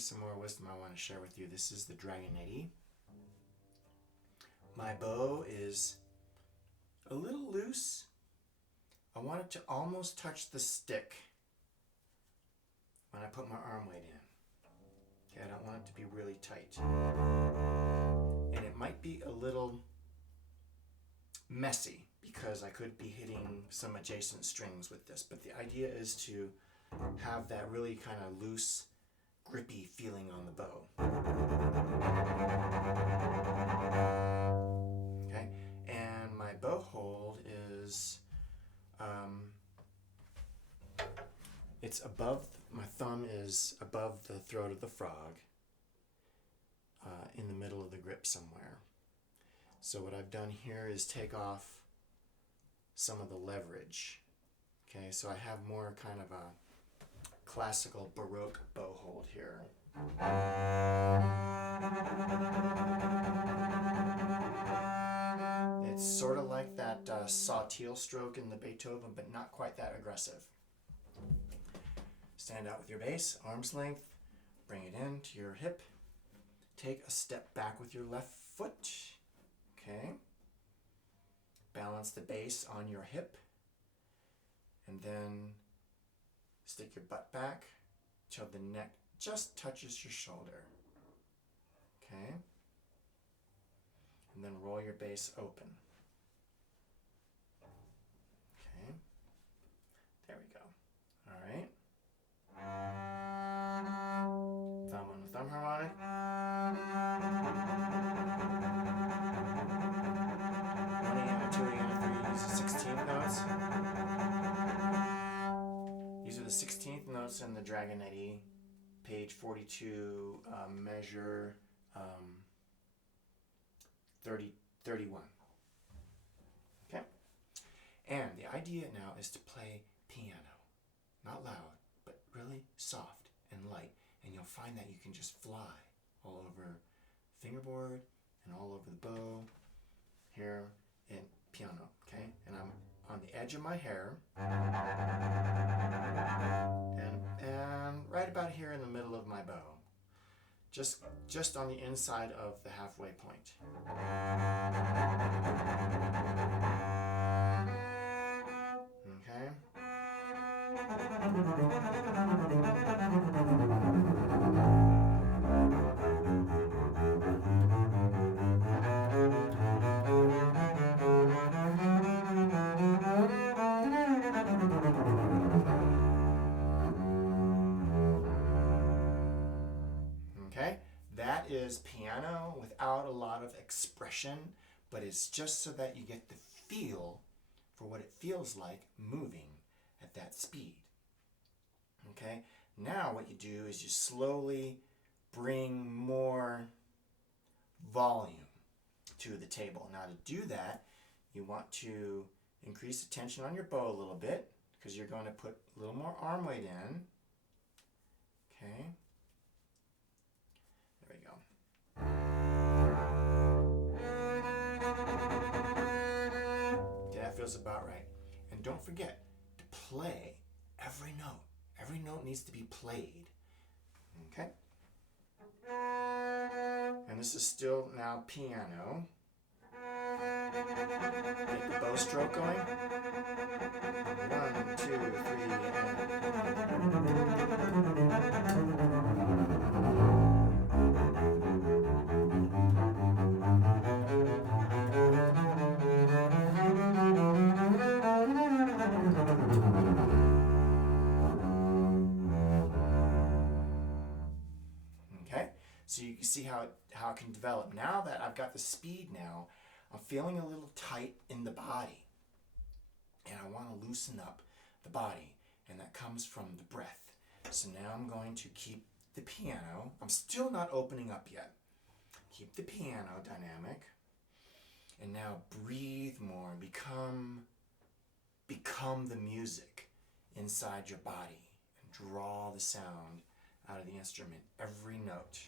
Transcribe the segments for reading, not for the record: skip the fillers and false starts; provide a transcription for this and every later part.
here's some more wisdom I want to share with you. This is the Dragonetti. My bow is a little loose. I want it to almost touch the stick when I put my arm weight in. Okay, I don't want it to be really tight. And it might be a little messy because I could be hitting some adjacent strings with this, but the idea is to have that really kind of loose, grippy feeling on the bow. Okay, and my bow hold is, it's above, my thumb is above the throat of the frog, in the middle of the grip somewhere. So what I've done here is take off some of the leverage. Okay, so I have more kind of a classical Baroque bow hold here. It's sort of like that saw-teal stroke in the Beethoven, but not quite that aggressive. Stand out with your bass, arm's length, bring it in to your hip. Take a step back with your left foot. Okay. Balance the bass on your hip. And then stick your butt back till the neck just touches your shoulder. Okay. And then roll your bass open. Okay. There we go. All right. Thumb on the thumb harmonic. 1 AM, 2 AM, 3. These are 16th notes. These are the 16th notes in the Dragonetti, page 42, measure 31. Okay? And the idea now is to play piano. Not loud, but really soft and light. And you'll find that you can just fly all over fingerboard and all over the bow here in piano, okay? And I'm on the edge of my hair and right about here in the middle of my bow. Just on the inside of the halfway point. Okay? Okay? That is piano without a lot of expression, but it's just so that you get the feel for what it feels like moving at that speed. Okay? Now what you do is you slowly bring more volume to the table. Now to do that, you want to increase the tension on your bow a little bit because you're going to put a little more arm weight in. Okay? There we go. Okay, that feels about right. And don't forget to play every note. Every note needs to be played. Okay? And this is still now piano. Get the bow stroke going. 1, 2, 3, okay? So you can see how it can develop. Now that I've got the speed now, I'm feeling a little tight in the body. And I want to loosen up the body. And that comes from the breath. So now I'm going to keep the piano. I'm still not opening up yet. Keep the piano dynamic. And now breathe more. Become the music inside your body. And draw the sound out of the instrument. Every note.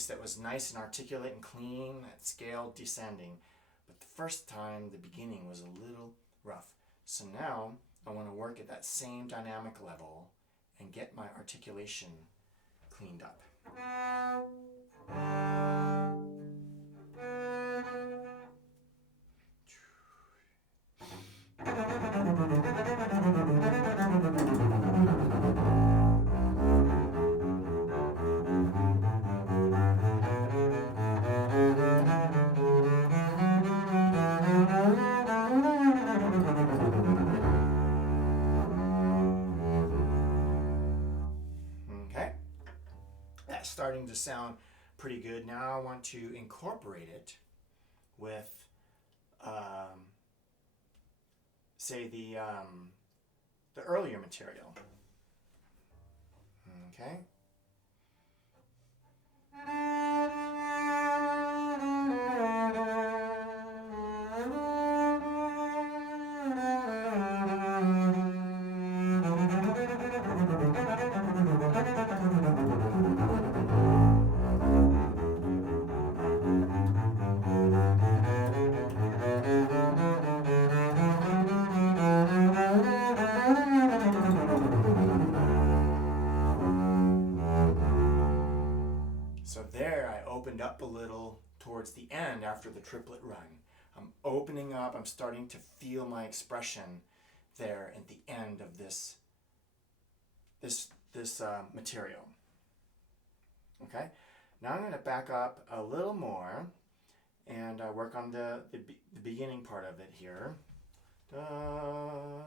voice that was nice and articulate and clean, that scale descending. But the first time, the beginning was a little rough. So now I want to work at that same dynamic level and get my articulation cleaned up. Okay, that's starting to sound pretty good. Now I want to incorporate it with, say, the earlier material. Okay. So there I opened up a little towards the end after the triplet run. I'm opening up, I'm starting to feel my expression there at the end of this material. Okay, now I'm going to back up a little more and work on the beginning part of it here. Da,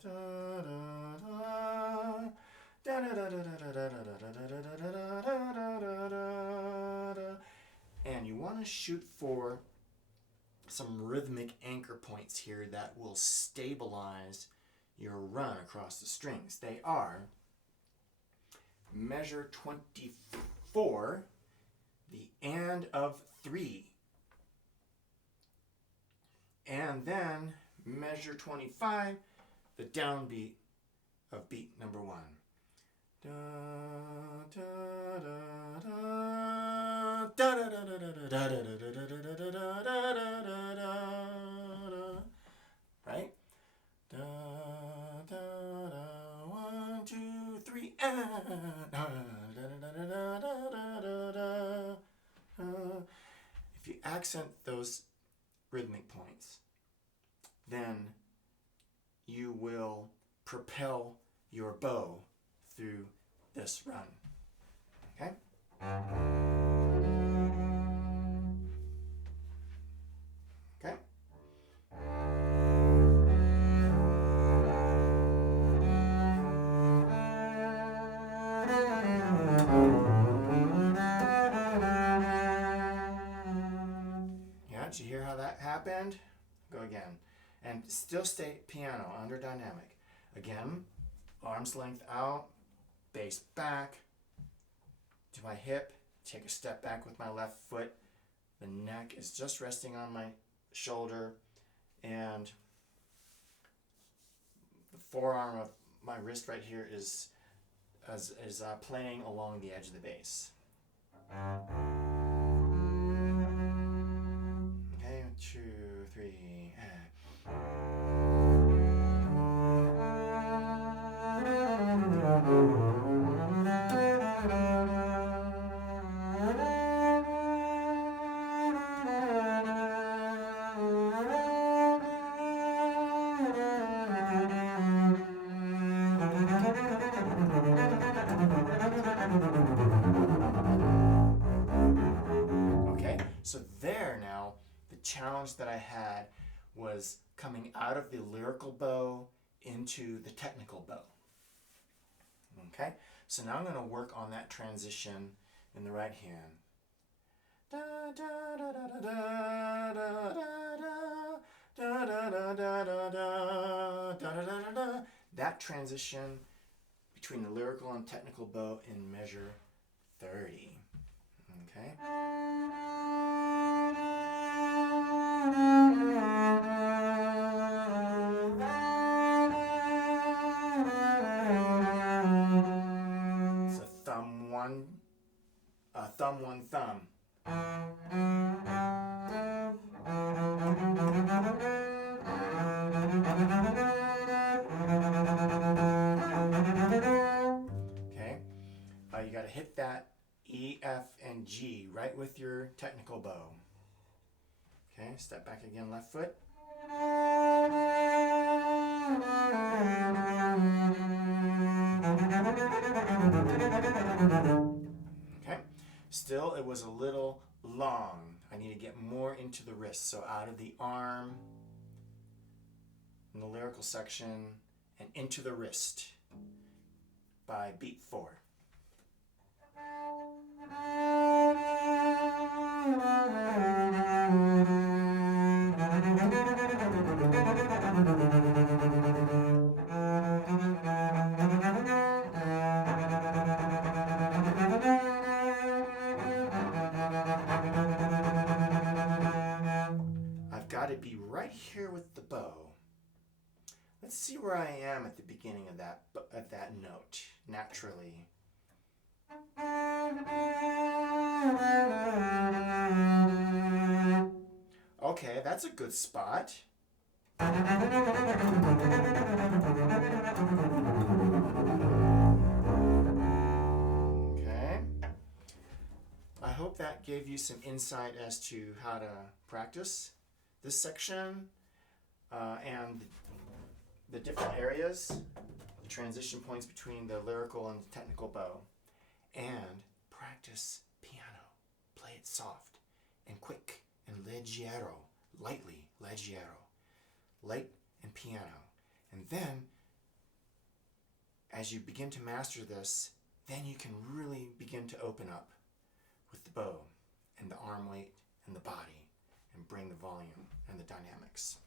da, da, da. And you want to shoot for some rhythmic anchor points here that will stabilize your run across the strings. They are measure 24, the and of 3, and then measure 25, the downbeat of beat number 1. Da, da, da, da, da, da, da, da, da, da, da, right? Da, da, da, 1, 2, 3, and da, da, da, da, da, da, da. If you accent those rhythmic points, then you will propel your bow through this run. Okay? Okay? Yeah, did you hear how that happened? Go again. And still stay piano, under dynamic. Again, arms length out, bass back to my hip, take a step back with my left foot. The neck is just resting on my shoulder, and the forearm of my wrist right here is playing along the edge of the bass. Okay, 2, 3, Okay, so there now, the challenge that I had was coming out of the lyrical bow into the technical bow. Okay, so now I'm going to work on that transition in the right hand. Da, da, da, da, da, da, da, da, da, da, da, da, da, da, da, da. That transition between the lyrical and technical bow in measure 30. Okay. So thumb one, thumb. Okay, you got to hit that E, F, and G right with your technical bow. Okay, step back again, left foot. Okay, still it was a little long. I need to get more into the wrist. So out of the arm in the lyrical section and into the wrist by beat 4. I've got to be right here with the bow. Let's see where I am at the beginning of that note, naturally. Okay, that's a good spot. Okay. I hope that gave you some insight as to how to practice this section and the different areas, the transition points between the lyrical and the technical bow. And practice piano. Play it soft and quick and leggero, lightly, leggero, light and piano. And then, as you begin to master this, then you can really begin to open up with the bow and the arm weight and the body and bring the volume and the dynamics.